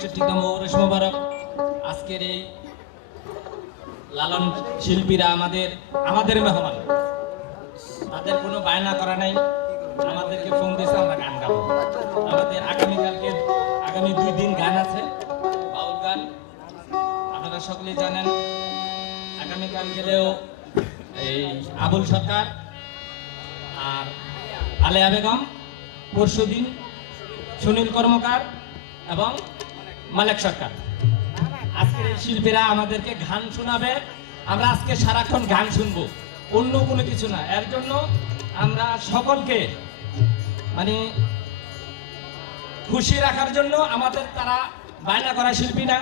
৬২তম ওরস মোবারক। আজকের এই লালন শিল্পীরা আমাদের মেহমান, তাদের কোনো বায়না করা নাই, আমাদেরকে ফোন দিয়েছে আমরা গান গাবো। আমাদের আগামী 2 দিন গান আছে, বাউল গান। আপনারা সকলেই জানেন আগামীকাল গেলেও এই আবুল সরকার আর আলেয়া বেগম, পরশুদিন সুনীল কর্মকার এবং মালেক সরকার। আজকের এই শিল্পীরা আমাদেরকে গান শোনাবে। আমরা আজকে সারাক্ষণ গান শুনবো, অন্য কোনো কিছু না। এর জন্য আমরা সকলকে মানে খুশি রাখার জন্য আমাদের তারা বায়না করা শিল্পী না,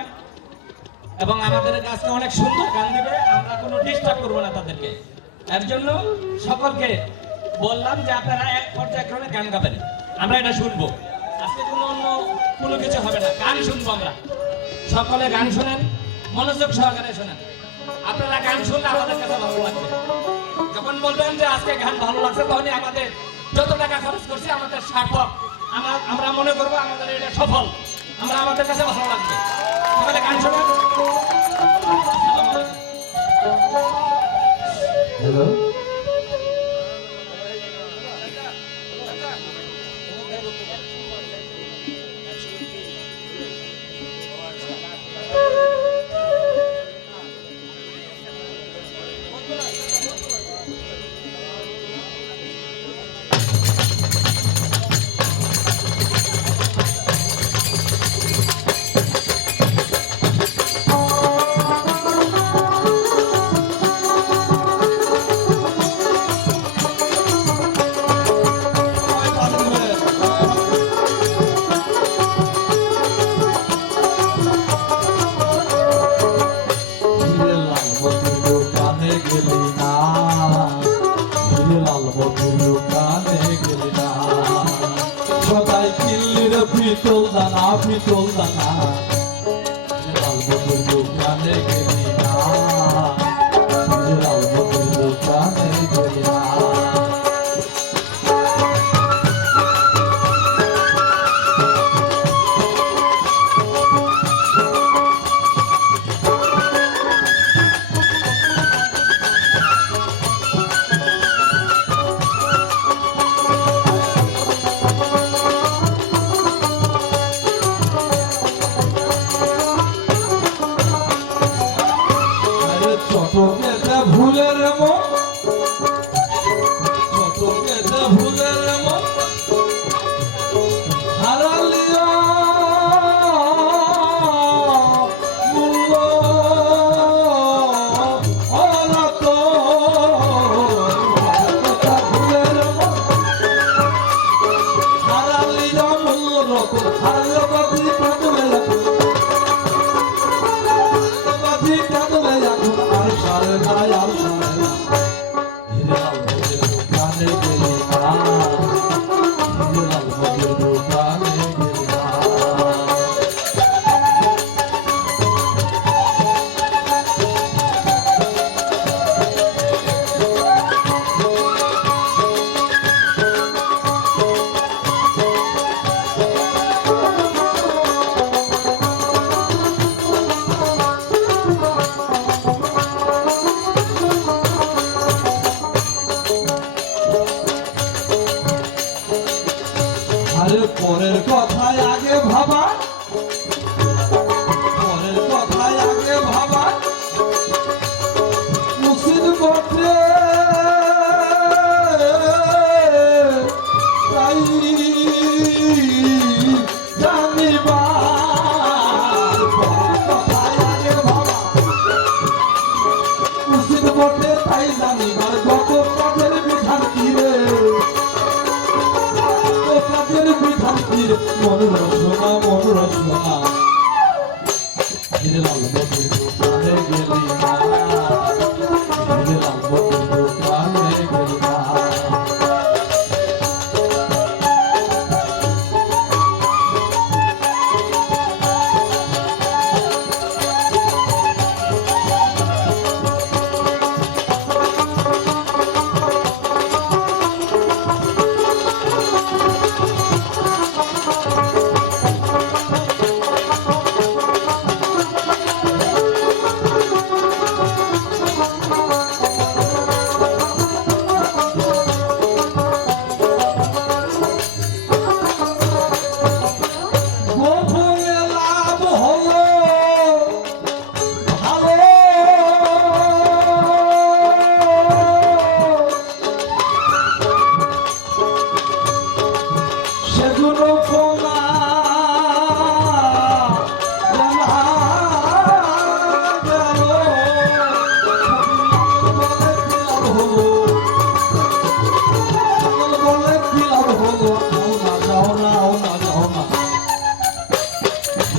এবং আমাদের কাছে অনেক সুন্দর গান দিবে। আমরা কোনো ডিস্টার্ব করবো না তাদেরকে। এর জন্য সকলকে বললাম যে আপনারা এক পর্যায়ক্রমে গান গাবেন, আমরা এটা শুনবো। আজকে অন্য কোনো কিছু হবে না, গান শুনবো আমরা। সকলে গান শোনেন, মনোযোগ সহকারে শোনেন। আপনারা গান শুনলে আমাদের কাছে ভালো লাগবে। যখন বলবেন যে আজকে গান ভালো লাগছে, তখনই আমাদের যত টাকা খরচ করছি আমাদের সার্থক। আমরা মনে করবো আমাদের এটা সফল, আমাদের কাছে ভালো লাগবে। সকলে গান শোনেন। হ্যালো, পিতল দানা পিতল দানা লাল বন্ধুর দোকানে গেলি না, লাল বন্ধুর দোকানে গেলি না। চটকেতে ভুলের মন, চটকেতে ভুলের মন হারালিয়া মূল্য অনাত। ভুলের মন হারালিয়া মূল্য রত হারালিয়া বাদি কাঁদলে বাদি কাঁদলে এখন আর সারে নাই আর সারে না। লাল বন্ধুর দোকানে গেলি না, লাল বন্ধুর দোকানে গেলি না। আরে পরের কথায় আগে ভাবা, পরের কথায় আগে ভাবা উচিত বটে। তাই জানিবার পরের কথায় আগে ভাবা উচিত বটে, তাই জানিবার কত কাজের বিধান কিরে, কাজের বিধান কিরে মন রসনা মন রসনা। লাল বন্ধুর দোকানে গেলি না, লাল বন্ধুর দোকানে গেলি না।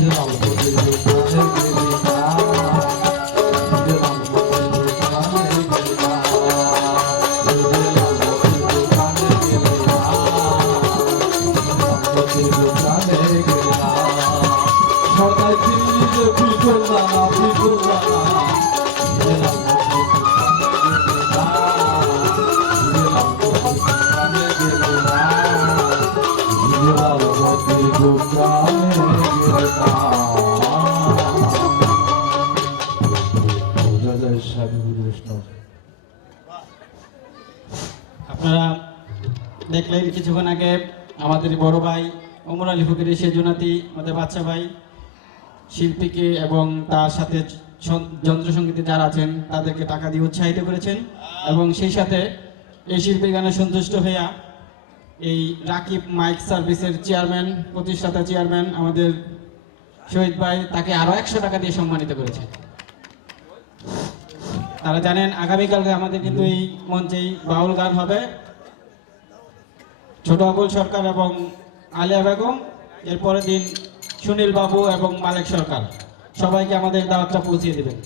লাল মতির দোকানে গেলি না হিরে লাল মতির দোকানে গেলি না হিরে লাল মতির দোকানে গেলি না মতির দোকানে গেলি না সদাই ফিরে বিগল না হিরে লাল মতির দোকানে গেলি না হিরে লাল মতির দোকানে গেলি না জয় জয় সাধু বৈষ্ণব। আপনারা দেখলেন কিছুক্ষণ আগে আমাদের বড় ভাই ওমর আলী ফকিরের সেজনাতি আমাদের বাচ্চা ভাই শিল্পীকে এবং তার সাথে যন্ত্রসঙ্গীতে যারা আছেন তাদেরকে টাকা দিয়ে উৎসাহিত করেছেন এবং সেই সাথে এই শিল্পীর গানে সন্তুষ্ট হইয়া এই রাকিব মাইক সার্ভিসের চেয়ারম্যান প্রতিষ্ঠাতা চেয়ারম্যান আমাদের শহীদ ভাই তাকে আরো 100 টাকা দিয়ে সম্মানিত করেছে। তারা জানেন আগামীকালকে আমাদের কিন্তু এই মঞ্চেই বাউল গান হবে, ছোট আবুল সরকার এবং আলিয়া বেগম, এরপরের দিন সুনীল বাবু এবং মালিক সরকার, সবাইকে আমাদের দাওয়াতটা পৌঁছিয়ে দেবেন।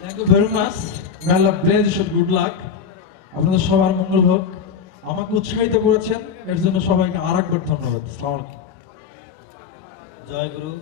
থ্যাংক ইউ ভেরি মাচ, মেলা ব্লেজ গুড লাক, আপনাদের সবার মঙ্গল হোক। আমাকে উৎসাহিত করেছেন এর জন্য সবাইকে আরেকবার ধন্যবাদ। আসসালামু আলাইকুম। জয় গুরু।